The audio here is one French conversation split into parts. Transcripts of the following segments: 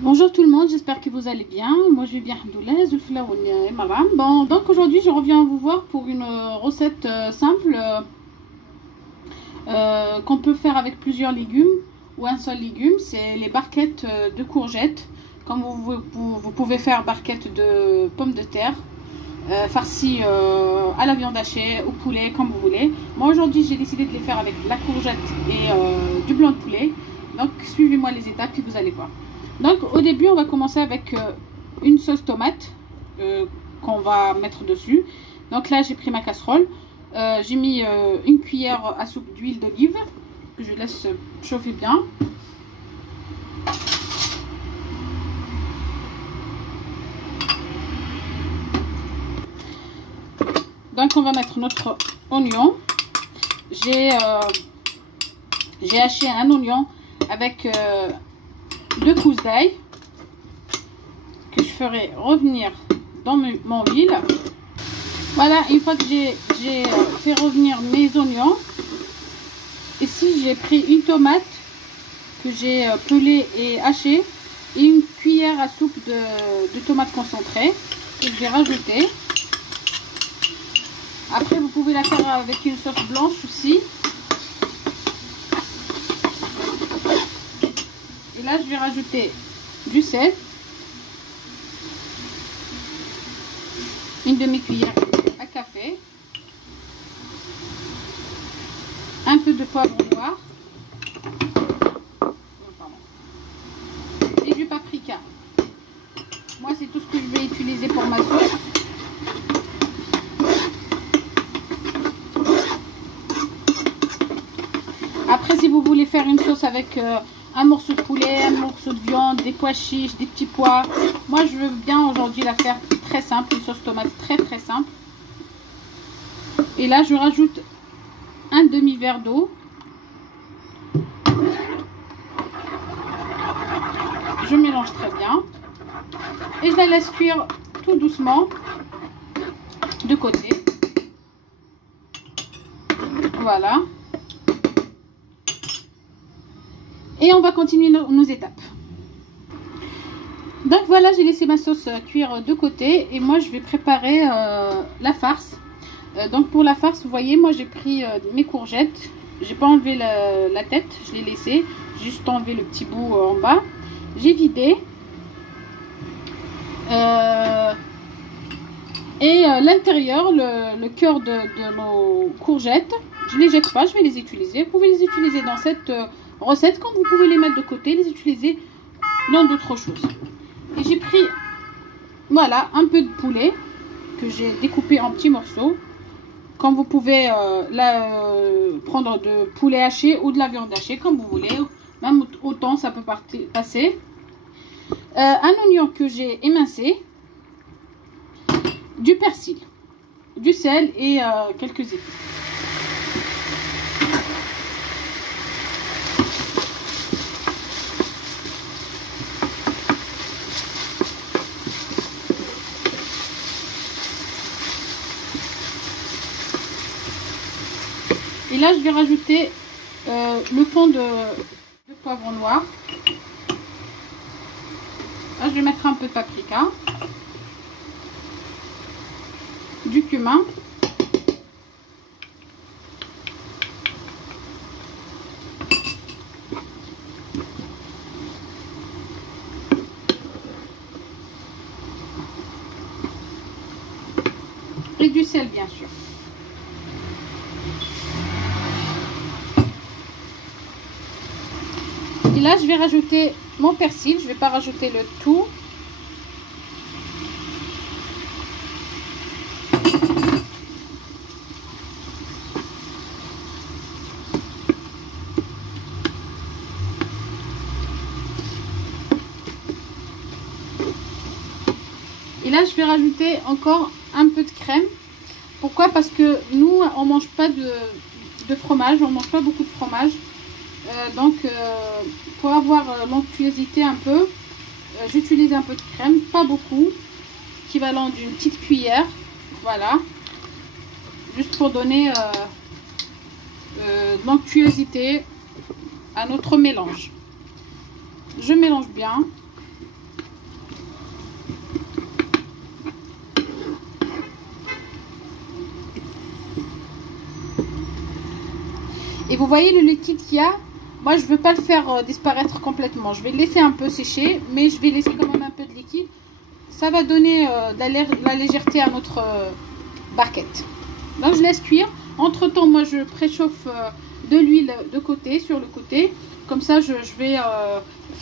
Bonjour tout le monde, j'espère que vous allez bien. Moi je vais bien, alhamdoulilah. Bon, donc aujourd'hui je reviens vous voir pour une recette simple qu'on peut faire avec plusieurs légumes ou un seul légume. C'est les barquettes de courgettes. Comme vous pouvez faire barquettes de pommes de terre farcies à la viande hachée, au poulet, comme vous voulez. Moi aujourd'hui j'ai décidé de les faire avec de la courgette et du blanc de poulet. Donc suivez-moi les étapes et vous allez voir. Donc au début on va commencer avec une sauce tomate qu'on va mettre dessus. Donc là j'ai pris ma casserole, j'ai mis une cuillère à soupe d'huile d'olive que je laisse chauffer bien. Donc on va mettre notre oignon. J'ai haché un oignon avec 2 gousses d'ail que je ferai revenir dans mon huile. Voilà, une fois que j'ai fait revenir mes oignons, ici j'ai pris une tomate que j'ai pelée et hachée et une cuillère à soupe de tomate concentrée que je vais rajouter. Après vous pouvez la faire avec une sauce blanche aussi. Et là je vais rajouter du sel, une demi-cuillère à café, un peu de poivre noir et du paprika. Moi c'est tout ce que je vais utiliser pour ma sauce. Après si vous voulez faire une sauce avec un morceau de poulet, un morceau de viande, des pois chiches, des petits pois. Moi, je veux bien aujourd'hui la faire très simple, une sauce tomate très simple. Et là, je rajoute un demi-verre d'eau. Je mélange très bien. Et je la laisse cuire tout doucement de côté. Voilà. Et on va continuer nos étapes. Donc voilà, j'ai laissé ma sauce cuire de côté. Et moi, je vais préparer la farce. Donc pour la farce, vous voyez, moi j'ai pris mes courgettes. J'ai pas enlevé la tête, je l'ai laissé. Juste enlevé le petit bout en bas. J'ai vidé. Et l'intérieur, le cœur de nos courgettes, je les jette pas, je vais les utiliser. Vous pouvez les utiliser dans cette recette, comme vous pouvez les mettre de côté, les utiliser dans d'autres choses. Et j'ai pris, voilà, un peu de poulet que j'ai découpé en petits morceaux. Comme vous pouvez prendre de poulet haché ou de la viande hachée, comme vous voulez. Même autant, ça peut passer. Un oignon que j'ai émincé. Du persil, du sel et quelques épices. Et là, je vais rajouter le fond de poivre noir. Là, je vais mettre un peu de paprika, du cumin, et du sel, bien sûr. Et là, je vais rajouter mon persil. Je ne vais pas rajouter le tout. Et là, je vais rajouter encore un peu de crème. Pourquoi? Parce que nous, on ne mange pas de fromage. On ne mange pas beaucoup de fromage. Donc, pour avoir l'onctuosité un peu, j'utilise un peu de crème. Pas beaucoup. Équivalent d'une petite cuillère. Voilà. Juste pour donner de l'onctuosité à notre mélange. Je mélange bien. Et vous voyez le liquide qu'il y a. Moi, je ne veux pas le faire disparaître complètement. Je vais le laisser un peu sécher, mais je vais laisser quand même un peu de liquide. Ça va donner de la légèreté à notre barquette. Donc, je laisse cuire. Entre temps, moi, je préchauffe de l'huile de côté, sur le côté. Comme ça, je vais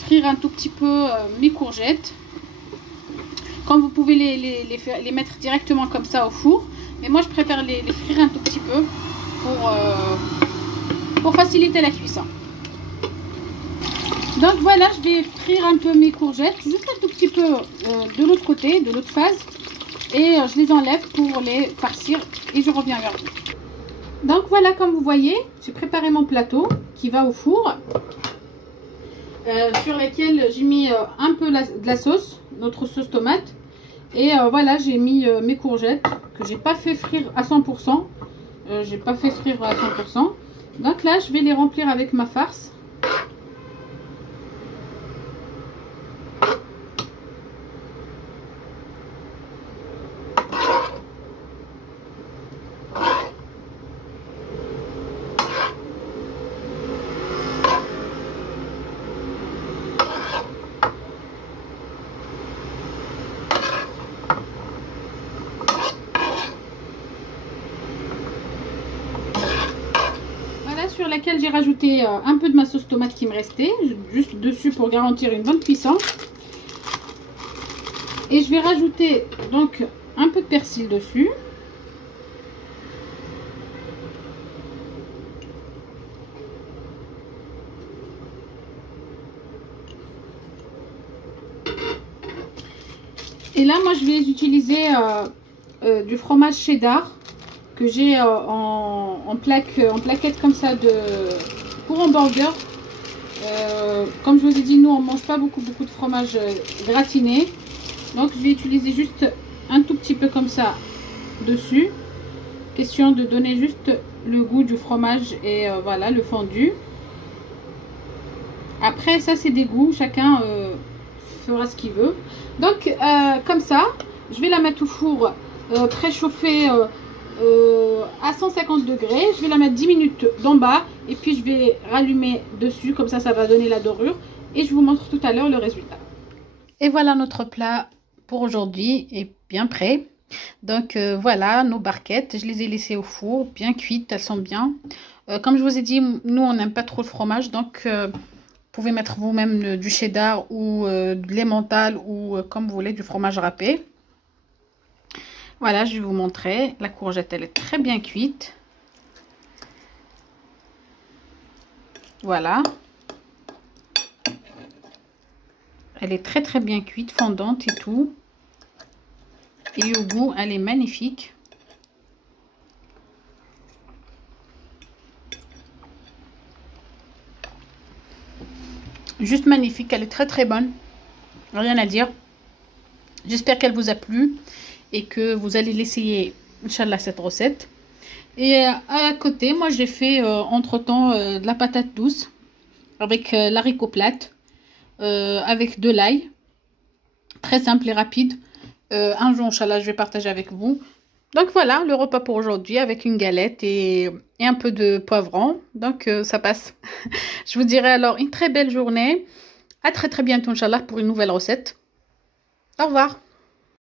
frire un tout petit peu mes courgettes. Comme vous pouvez les mettre directement comme ça au four. Mais moi, je préfère les frire un tout petit peu pour faciliter la cuisson. Donc voilà, je vais frire un peu mes courgettes, juste un tout petit peu de l'autre côté, de l'autre face. Et je les enlève pour les farcir et je reviens vers vous. Donc voilà, comme vous voyez, j'ai préparé mon plateau qui va au four. Sur lequel j'ai mis un peu de la sauce, notre sauce tomate. Et voilà, j'ai mis mes courgettes que j'ai pas fait frire à 100%. J'ai pas fait frire à 100%. Donc là, je vais les remplir avec ma farce. Sur laquelle j'ai rajouté un peu de ma sauce tomate qui me restait, juste dessus pour garantir une bonne cuisson. Et je vais rajouter donc un peu de persil dessus. Et là, moi, je vais utiliser du fromage cheddar que j'ai en plaquette comme ça pour hamburger. Comme je vous ai dit, nous on mange pas beaucoup de fromage gratiné, donc je vais utiliser juste un tout petit peu comme ça dessus, question de donner juste le goût du fromage et voilà le fondu. Après ça c'est des goûts, chacun fera ce qu'il veut. Donc comme ça je vais la mettre au four préchauffé à 150 degrés. Je vais la mettre 10 minutes d'en bas et puis je vais rallumer dessus, comme ça ça va donner la dorure et je vous montre tout à l'heure le résultat. Et voilà, notre plat pour aujourd'hui est bien prêt. Donc voilà nos barquettes, je les ai laissées au four bien cuites, elles sont bien. Comme je vous ai dit, nous on n'aime pas trop le fromage, donc vous pouvez mettre vous-même du cheddar ou de l'emmental ou comme vous voulez du fromage râpé. Voilà, je vais vous montrer. La courgette, elle est très bien cuite. Voilà. Elle est très bien cuite, fondante et tout. Et au goût, elle est magnifique. Juste magnifique, elle est très bonne. Rien à dire. J'espère qu'elle vous a plu et que vous allez l'essayer, Inch'Allah, cette recette. Et à côté, moi j'ai fait entre-temps de la patate douce avec l'haricot plate, avec de l'ail. Très simple et rapide. Un jour, Inch'Allah, je vais partager avec vous. Donc voilà, le repas pour aujourd'hui avec une galette et un peu de poivron. Donc ça passe. Je vous dirai alors une très belle journée. À très bientôt, Inch'Allah, pour une nouvelle recette. Au revoir.